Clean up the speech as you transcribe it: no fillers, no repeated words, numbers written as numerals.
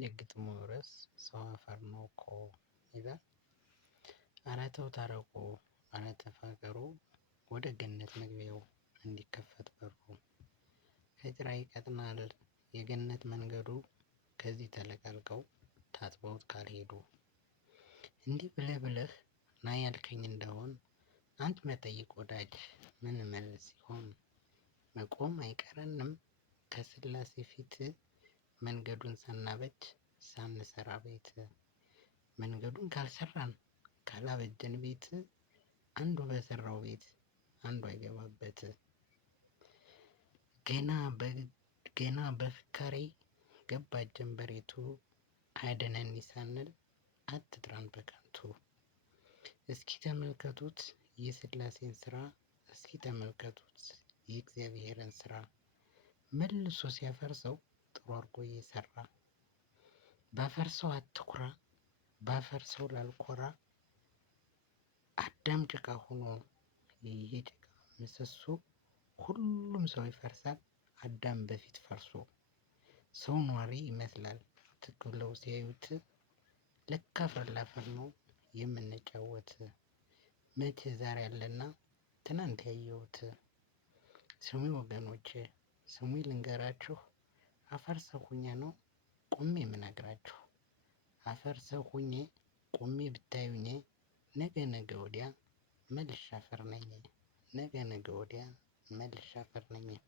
የግጥሙ ርዕስ ሰው አፈር ነው እኮ ይላል። ኧረ ተው ታረቁ፣ ኧረ ተፋቀሩ፣ ወደ ገነት መግቢያው እንዲከፈት በሩ። ከጭራ ይቀጥናል የገነት መንገዱ፣ ከዚህ ተለቃልቀው ታጥበውት ካልሄዱ። እንዲህ ብለህ ና ያልከኝ እንደሆን፣ አንድ መጠይቅ ወዳጅ ምን መልስ ሲሆን። መቆም አይቀረንም ከስላሴ ፊት፣ መንገዱን ሳናበጅ ሳንሰራ ቤት። መንገዱን ካልሰራን ካላበጀን ቤት፣ አንዱ በሰራው ቤት አንዱ አይገባበት። ገና በፍካሬ ገባች ጀንበሬቱ፣ አድነኒ ሳንል አትጥራን በከንቱ። እስኪ ተመልከቱት የስላሴን ስራ፣ እስኪ ተመልከቱት የእግዚአብሔርን ስራ። መልሶ ሲያፈርሰው ጥሩ አርጎ እየሰራ። ባፈርሰው አትኩራ ባፈርሰው ላልኮራ፣ አዳም ጭቃ ሆኖ የጭቃ ምሰሶ። ሁሉም ሰው ይፈርሳል አዳም በፊት ፈርሶ። ሰው ኗሪ ይመስላል ትክ ብለው ሲያዩት፣ ለካ አፈር ላፈር ነው የምንጫወት። መቼ ዛሬ አለና ትናንት ያየሁት። ስሙ ወገኖቼ ስሙ ልንገራችሁ፣ አፈር ሰው ሁኜ ነው ቆሜ የምነግራችሁ። አፈር ሰው ሁኜ ቆሜ ብታዩኝ፣ ነገ ወዲያ መልሼ አፈር ነኝ። ነገ ወዲያ መልሼ አፈር ነኝ።